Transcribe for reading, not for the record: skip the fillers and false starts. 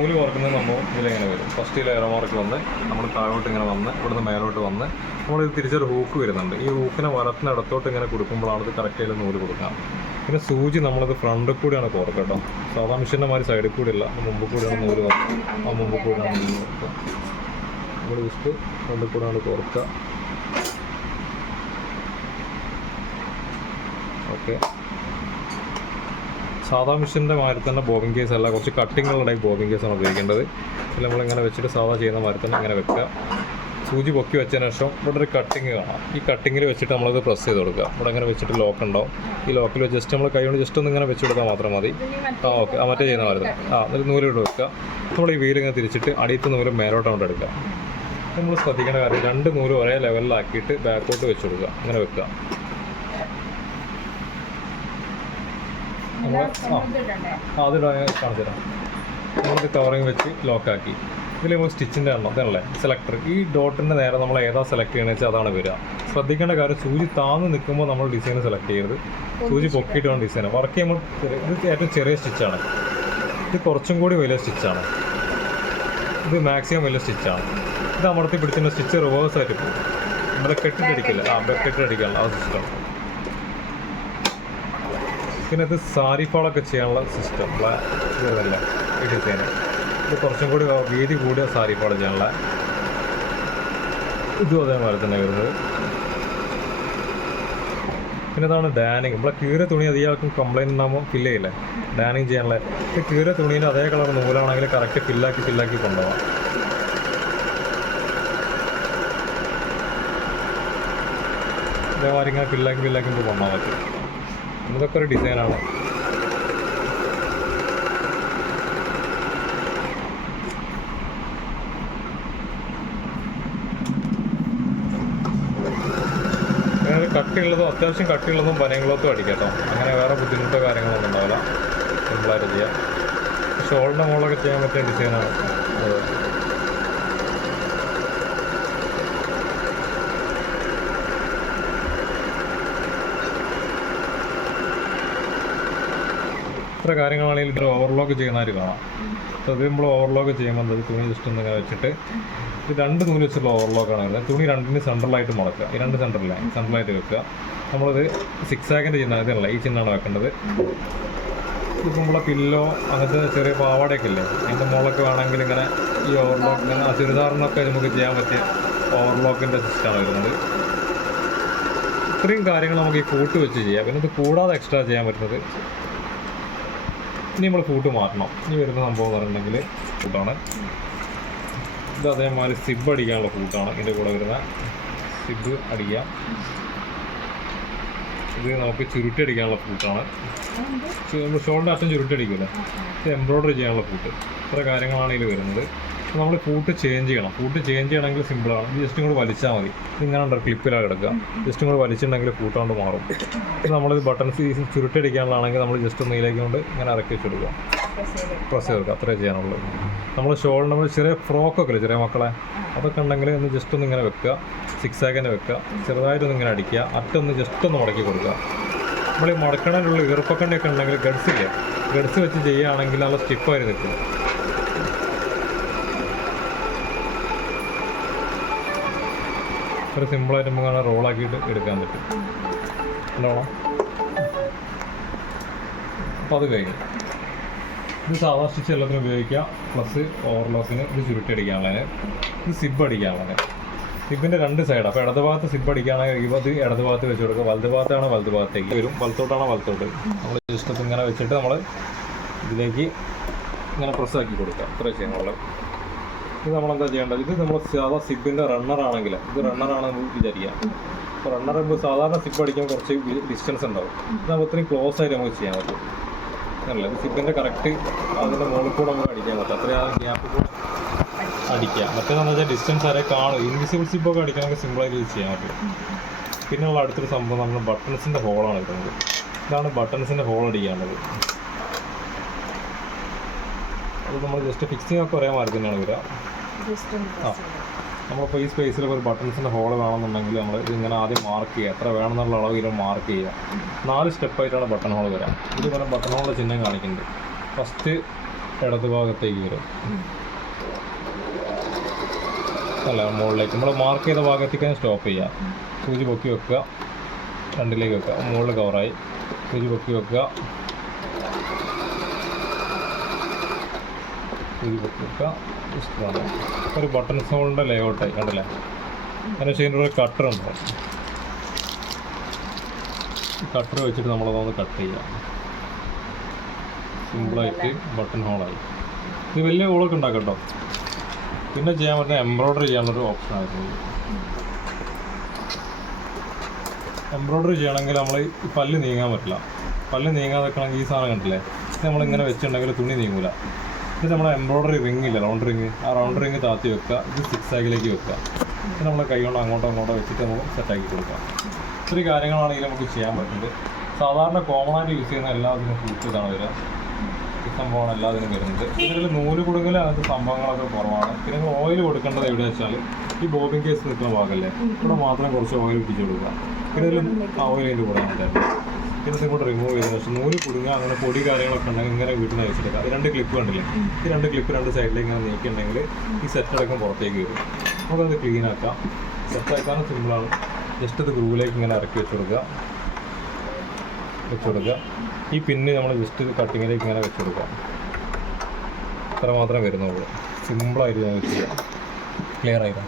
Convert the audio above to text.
നൂല് കുറക്കുന്നത് നമ്മൾ ഇതിലെങ്ങനെ വരും. ഫസ്റ്റ് ലെയർ മാർക്ക് വന്ന് നമ്മൾ താഴോട്ട് ഇങ്ങനെ വന്ന് ഇവിടുന്ന് മേലോട്ട് വന്ന് നമ്മളിത് തിരിച്ചൊരു ഹൂക്ക് വരുന്നുണ്ട്. ഈ ഹൂക്കിനെ വലത്തിനടത്തോട്ട് ഇങ്ങനെ കൊടുക്കുമ്പോഴാണ് ഇത് കറക്റ്റായിട്ട് നൂല് കൊടുക്കുക. പിന്നെ സൂചി നമ്മളിത് ഫ്രണ്ടിൽ കൂടിയാണ് കോർക്കുക കേട്ടോ. സാധാ മെഷീൻ്റെ മാതിരി സൈഡിൽ കൂടി അല്ല, മുമ്പ് കൂടിയാണ് നൂല് വന്നത്. ആ മുമ്പ് കൂടിയാണ് നൂല് കൊടുക്കുക. നമ്മൾ ജസ്റ്റ് ഫ്രണ്ടിൽ കൂടെയാണ് കോർക്കുക. ഓക്കെ. സാധാ മെഷീൻ്റെ മാതിരി തന്നെ ബോബിൻ കേസ് അല്ല, കുറച്ച് കട്ടിങ്ങുള്ള ടൈപ്പ് ബോബിൻ കേസാണ് ഉപയോഗിക്കേണ്ടത്. അതിൽ നമ്മളിങ്ങനെ വെച്ചിട്ട് സാധാ ചെയ്യുന്ന മാതിരി തന്നെ ഇങ്ങനെ വെക്കുക. സൂചി പൊക്കി വെച്ചതിന് ശേഷം ഇവിടെ ഒരു കട്ടിങ് കാണാം. ഈ കട്ടിങ്ങിൽ വെച്ചിട്ട് നമ്മളത് പ്രസ് ചെയ്ത് കൊടുക്കുക. ഇവിടെ ഇങ്ങനെ വെച്ചിട്ട് ലോക്ക് ഉണ്ടാവും. ഈ ലോക്കിൽ ജസ്റ്റ് നമ്മൾ കൈ കൊണ്ട് ജസ്റ്റ് ഒന്ന് ഇങ്ങനെ വെച്ച് കൊടുത്താൽ മാത്രം മതി. ഓക്കെ. മറ്റേ ചെയ്യുന്ന മാതിരി എന്നിട്ട് നൂല് ഇട്ട് വെക്കുക. നമ്മൾ ഈ വീലിങ്ങനെ തിരിച്ചിട്ട് അടിയത്തെ നൂല് മേലോട്ട് കൊണ്ട് എടുക്കുക. നമ്മൾ ശ്രദ്ധിക്കേണ്ട കാര്യം, രണ്ട് നൂല് ഒരേ ലെവലിലാക്കിയിട്ട് ബാക്കോട്ട് വെച്ച് കൊടുക്കുക. അങ്ങനെ വെക്കുക. അത് കാണിച്ചു തരാം. നമ്മൾക്ക് കവറിങ് വെച്ച് ലോക്കാക്കി. ഇതിൽ നമ്മൾ സ്റ്റിച്ചിൻ്റെ എണ്ണം ഇതല്ലേ സെലക്ടർ. ഈ ഡോട്ടിൻ്റെ നേരെ നമ്മൾ ഏതാ സെലക്ട് ചെയ്യണമെന്ന് വെച്ചാൽ അതാണ് വരിക. ശ്രദ്ധിക്കേണ്ട കാര്യം, സൂചി താന്ന് നിൽക്കുമ്പോൾ നമ്മൾ ഡിസൈൻ സെലക്ട് ചെയ്യരുത്. സൂചി പൊക്കിയിട്ട് വേണം ഡിസൈൻ. വർക്ക് ചെയ്യുമ്പോൾ ഇത് ഏറ്റവും ചെറിയ സ്റ്റിച്ചാണ്. ഇത് കുറച്ചും കൂടി വലിയ സ്റ്റിച്ചാണ്. ഇത് മാക്സിമം വലിയ സ്റ്റിച്ചാണ്. ഇത് അമർത്തി പിടിച്ചിട്ട് സ്റ്റിച്ച് റിവേഴ്സ് ആയിട്ട് പോകും. നമ്മളെ കെട്ടിട്ടടിക്കില്ല. കെട്ടിട്ടടിക്കാനുള്ള ആ സിസ്റ്റം. പിന്നെ ഇത് സാരി ഫാളൊക്കെ ചെയ്യാനുള്ള സിസ്റ്റം ഇതല്ല ഈ ഡിസൈൻ. ഇത് കുറച്ചും കൂടി വീതി കൂടിയ സാരി ഫാൾ ചെയ്യാനുള്ള ഇതും അതേമാതിരി തന്നെ വരുന്നത്. പിന്നെ ഇതാണ് ഡാനിങ്. നമ്മളെ കീറിയ തുണി അധികം കംപ്ലൈൻറ്റ് ഉണ്ടാകുമ്പോൾ ഫില്ല് ചെയ്യില്ലേ, ഡാനിങ് ചെയ്യാനുള്ള. ഈ കീറിയ തുണീൻ്റെ അതേ കളർ നൂലാണെങ്കിൽ കറക്റ്റ് ഫില്ലാക്കി കൊണ്ടുപോകാം. ഇതേമാതിരി ഇങ്ങനെ ഫില്ലാക്കി കൊണ്ടുപോകാൻ പറ്റും. ഇതൊക്കെ ഒരു ഡിസൈനാണ്. അങ്ങനെ കട്ടിയുള്ളതും അത്യാവശ്യം കട്ടിയുള്ളതും പനയും ക്ലോത്തും അടിക്കാം കേട്ടോ. അങ്ങനെ വേറെ ബുദ്ധിമുട്ടോ കാര്യങ്ങളൊന്നും ഉണ്ടാവില്ല. സിമ്പിളായിട്ട് ചെയ്യാം. ഷോളിൻ്റെ മുകളിലൊക്കെ ചെയ്യാൻ പറ്റിയ ഡിസൈനാണ് അത്. ഇത്ര കാര്യങ്ങളാണെങ്കിൽ ഇതിൽ ഓവർലോക്ക് ചെയ്യുന്നവർ കാണാം. അപ്പോൾ ഇത് നമ്മൾ ഓവർലോക്ക് ചെയ്യുമ്പോൾ തുണി ജസ്റ്റ് ഒന്ന് വെച്ചിട്ട് ഇത് രണ്ട് നൂല് വെച്ചിട്ടുള്ള ഓവർലോക്കാണ് വരുന്നത്. തുണി രണ്ടിന് സെൻട്രലായിട്ട് മുടക്കുക. ഈ രണ്ട് സെൻട്രലായിട്ട് വെക്കുക. നമ്മളിത് 6 ആക്കിൻ്റെ ചിഹ്നം ഇതല്ല, ഈ ചിഹ്നമാണ് വെക്കേണ്ടത്. ഇപ്പം നമ്മളെ പില്ലോ അങ്ങനത്തെ ചെറിയ പാവാടയൊക്കെ ഇല്ലേ, അതിൻ്റെ മുകളൊക്കെ വേണമെങ്കിൽ ഇങ്ങനെ ഈ ഓവർലോക്ക് ഇങ്ങനെ ചുരിദാറിനൊക്കെ നമുക്ക് ചെയ്യാൻ പറ്റിയ ഓവർലോക്കിൻ്റെ സിസ്റ്റമാണ് വരുന്നത്. ഇത്രയും കാര്യങ്ങൾ നമുക്ക് ഈ കൂട്ട് വെച്ച് ചെയ്യാം. പിന്നെ ഇത് കൂടാതെ എക്സ്ട്രാ ചെയ്യാൻ പറ്റുന്നത്, ഇനി നമ്മൾ കൂട്ട് മാറ്റണം. ഇനി വരുന്ന സംഭവം എന്ന് പറഞ്ഞിട്ടുണ്ടെങ്കിൽ കൂട്ടാണ്. ഇത് അതേമാതിരി സിബ് അടിക്കാനുള്ള കൂട്ടാണ്. ഇതിൻ്റെ കൂടെ വരുന്ന സിബ് അടിക്കാം. ഇത് നമുക്ക് ചുരുട്ടി അടിക്കാനുള്ള കൂട്ടാണ്. നമ്മൾ ഷോളിൻ്റെ അറ്റം ചുരുട്ടി അടിക്കില്ല. ഇത് എംബ്രോയ്ഡറി ചെയ്യാനുള്ള കൂട്ട്. ഇത്ര കാര്യങ്ങളാണ് ഇതിൽ വരുന്നത്. അപ്പോൾ നമ്മൾ കൂട്ട് ചേഞ്ച് ചെയ്യണം. കൂട്ട് ചേഞ്ച് ചെയ്യണമെങ്കിൽ സിമ്പിളാണ്. ജസ്റ്റും കൂടി വലിച്ചാൽ മതി. ഇങ്ങനെ ഉണ്ട് ക്ലിപ്പിലാണ് കിടക്കുക. ജസ്റ്റും കൂടി വലിച്ചിട്ടുണ്ടെങ്കിൽ കൂട്ടാണ്ട് മാറും. ഇത് നമ്മളിത് ബട്ടൺസ് ചുരുട്ടി അടിക്കാനുള്ളതാണെങ്കിൽ നമ്മൾ ജസ്റ്റ് ഒന്ന് ഇതിലേക്ക് കൊണ്ട് ഇങ്ങനെ ഇറക്കി വെച്ചെടുക്കുക, പ്രസ് ചെയ്തെടുക്കുക. അത്രേ ചെയ്യാനുള്ളൂ. നമ്മൾ ഷോളിൽ നമ്മൾ ചെറിയ ഫ്രോക്കൊക്കെ ഇല്ലേ ചെറിയ മക്കളെ, അതൊക്കെ ഉണ്ടെങ്കിൽ ഒന്ന് ജസ്റ്റ് ഒന്ന് ഇങ്ങനെ വെക്കുക. 6 ആക്കിൻ്റെ വെക്കുക. ചെറുതായിട്ടൊന്ന് ഇങ്ങനെ അടിക്കുക. അറ്റൊന്ന് ജസ്റ്റ് ഒന്ന് മുടക്കി കൊടുക്കുക. നമ്മൾ ഈ മുടക്കണതിലുള്ള ഈർപ്പക്കണ്ടിയൊക്കെ ഉണ്ടെങ്കിൽ ഗഡ്സ് വെച്ച് ചെയ്യുകയാണെങ്കിൽ നല്ല സ്റ്റിഫായി നിൽക്കും. ഒരു സിമ്പിളായിട്ട് നമുക്ക് അങ്ങനെ റോളാക്കിയിട്ട് എടുക്കാൻ പറ്റും. നല്ലോണം. അപ്പോൾ അത് കഴിഞ്ഞു. ഇത് സാധാ സ്റ്റിച്ച് എല്ലാത്തിനും ഉപയോഗിക്കാം. പ്ലസ് ഓവർലോക്കിന് ഇത് ചുരുട്ടി അടിക്കാനുള്ളതിന്, ഇത് സിബ് അടിക്കാനുള്ളത്. സിബിൻ്റെ രണ്ട് സൈഡ്. അപ്പോൾ ഇടത് ഭാഗത്ത് സിബ് അടിക്കുകയാണെങ്കിൽ ഇത് ഇടത് ഭാഗത്ത് വെച്ച് കൊടുക്കുക. വലത് ഭാഗത്താണ് വലത് ഭാഗത്തേക്ക് വരും. വലത്തോട്ടാണ് വലത്തോട്ട്. നമ്മൾ ജസ്റ്റ് ഇങ്ങനെ വെച്ചിട്ട് നമ്മൾ ഇതിലേക്ക് ഇങ്ങനെ പ്രസ്സാക്കി കൊടുക്കുക. അത്ര ചെയ്യാനുള്ളത്. ഇത് നമ്മളെന്താ ചെയ്യേണ്ടത്, ഇത് നമ്മൾ സാധാ സിബിൻ്റെ റണ്ണറാണെങ്കിൽ, ഇത് റണ്ണറാണെന്ന് വിചാരിക്കാം. അപ്പോൾ റണ്ണർ സാധാരണ സിബ് അടിക്കുമ്പോൾ കുറച്ച് ഡിസ്റ്റൻസ് ഉണ്ടാവും. ഇത് നമുക്ക് ഇത്രയും ക്ലോസ് ആയിട്ട് നമുക്ക് ചെയ്യാൻ പറ്റും. അല്ല, ഇത് സിബിൻ്റെ കറക്റ്റ് അതിൻ്റെ മുകളിൽ കൂടെ നമുക്ക് അടിക്കാൻ പറ്റും. അത്രയും ആ ഗ്യാപ്പ് കൂടെ അടിക്കുക. മറ്റേതെന്ന് വെച്ചാൽ ഡിസ്റ്റൻസ് ആരെ കാണും. ഇൻവിസിബിൾ സിബൊക്കെ അടിക്കണമെങ്കിൽ സിമ്പിളായിട്ട് യൂസ് ചെയ്യാൻ പറ്റും. പിന്നെയുള്ള അടുത്തൊരു സംഭവം നമ്മൾ ബട്ടൺസിൻ്റെ ഹോളാണ് വരുന്നത്. ഇതാണ് ബട്ടൺസിൻ്റെ ഹോൾ അടിക്കാനുള്ളത്. അത് നമ്മൾ ജസ്റ്റ് ഫിക്സിങ് ഒക്കെ ഒരേ മാറി തന്നെയാണ് വരിക. നമ്മളിപ്പോൾ ഈ സ്പേസിലൊക്കെ ഒരു ബട്ടൺസിൻ്റെ ഹോൾ വേണമെന്നുണ്ടെങ്കിൽ നമ്മൾ ഇതിങ്ങനെ ആദ്യം മാർക്ക് ചെയ്യുക. എത്ര വേണമെന്നുള്ള അളവ് ഇതിൽ മാർക്ക് ചെയ്യുക. 4 സ്റ്റെപ്പായിട്ടാണ് ബട്ടൺ ഹോൾ വരിക. ഇതുപോലെ ബട്ടൺ ഹോളിൻ്റെ ചിഹ്നം കാണിക്കുന്നുണ്ട്. ഫസ്റ്റ് ഇടത് ഭാഗത്തേക്ക് വരും. അല്ല, മുകളിലേക്ക് നമ്മൾ മാർക്ക് ചെയ്ത ഭാഗത്തേക്ക് സ്റ്റോപ്പ് ചെയ്യാം. സൂചി പൊക്കി വെക്കുക, രണ്ടിലേക്ക് വെക്കുക, മുകളിൽ കവറായി. സൂചി പൊക്കി വെക്കുക, സൂചി പൊക്കി വെക്കുക. ഒരു ബട്ടൺ സോളിൻ്റെ ലേഔട്ടായി കണ്ടില്ലേ. അതിനുശേഷം ഇതിൻ്റെ ഒരു കട്ടറുണ്ട്. കട്ടർ വെച്ചിട്ട് നമ്മളതൊന്ന് കട്ട് ചെയ്യാം. സിമ്പിളായിട്ട് ബട്ടൺ ഹോളായി. ഇത് വലിയ ഹോളൊക്കെ ഉണ്ടാക്കാം കേട്ടോ. പിന്നെ ചെയ്യാൻ പറ്റുന്ന എംബ്രോയ്ഡറി ചെയ്യാനുള്ളൊരു ഓപ്ഷനായിരുന്നു. എംബ്രോയ്ഡറി ചെയ്യണമെങ്കിൽ നമ്മൾ ഈ പല്ല് നീങ്ങാൻ പറ്റില്ല. പല്ല് നീങ്ങാതെ വെക്കണമെങ്കിൽ ഈ സാധനം കണ്ടില്ലേ, ഇത് നമ്മളിങ്ങനെ വെച്ചിട്ടുണ്ടെങ്കിൽ തുണി നീങ്ങൂല. ഇത് നമ്മുടെ എംബ്രോയ്ഡറി റിങ് ഇല്ല, റൗണ്ട് റിങ്, ആ റൗണ്ട് റിങ് താത്തി വെക്കുക. ഇത് സിക്സ് ആക്കിലേക്ക് വെക്കുക. ഇത് നമ്മൾ കൈ കൊണ്ട് അങ്ങോട്ടോ വെച്ചിട്ട് നമുക്ക് സെറ്റാക്കി കൊടുക്കാം. ഇത്തിരി കാര്യങ്ങളാണെങ്കിൽ നമുക്ക് ചെയ്യാൻ പറ്റുന്നത്. സാധാരണ കോമൺ ആയിട്ട് യൂസ് ചെയ്യുന്ന എല്ലാത്തിനും ഫ്രൂട്ട് ഇതാണ് വരിക. ഈ സംഭവമാണ് എല്ലാത്തിനും വരുന്നത്. ഇതിൽ നൂല് കൊടുക്കൽ അങ്ങനത്തെ സംഭവങ്ങളൊക്കെ കുറവാണ്. പിന്നെ ഓയിൽ കൊടുക്കേണ്ടത് എവിടെയാ വെച്ചാൽ ഈ ബോബിൻ കേസ് നിൽക്കുന്ന ഭാഗമല്ലേ, ഇവിടെ മാത്രം കുറച്ച് ഓയിൽ പിടിച്ച് കൊടുക്കുക. പിന്നെ ഇതിൽ ഓയിൽ അതിൻ്റെ കൂടെ ഉണ്ടായിരുന്നു. പിന്നെ ഇങ്ങോട്ട് റിമൂവ് ചെയ്തതിന് ശേഷം നൂല് കുടുങ്ങുക, അങ്ങനെ പൊടി കാര്യങ്ങളൊക്കെ ഉണ്ടെങ്കിൽ ഇങ്ങനെ വീട്ടിൽ നിന്ന് വെച്ചെടുക്കുക. അത് 2 ക്ലിപ്പ് കണ്ടില്ലേ, ഈ 2 ക്ലിപ്പ് 2 സൈഡിലേക്ക് ഇങ്ങനെ നീക്കിയിട്ടുണ്ടെങ്കിൽ ഈ സെറ്റ് അടക്കം പുറത്തേക്ക് വരും. നമുക്കത് ക്ലീൻ ആക്കാം. സെറ്റാക്കാനും സിമ്പിളാണ്. ജസ്റ്റ് ഇത് ഗ്രൂവിലേക്ക് ഇങ്ങനെ ഇറക്കി വെച്ച് കൊടുക്കുക. ഈ പിന്ന് നമ്മൾ ജസ്റ്റ് ഇത് കട്ടിങ്ങിലേക്ക് ഇങ്ങനെ വെച്ച് കൊടുക്കുക. ഇത്ര മാത്രമേ വരുന്നുള്ളൂ. സിമ്പിളായിട്ട് ഞാൻ ചെയ്യാം. ക്ലിയർ ആയിരുന്നു.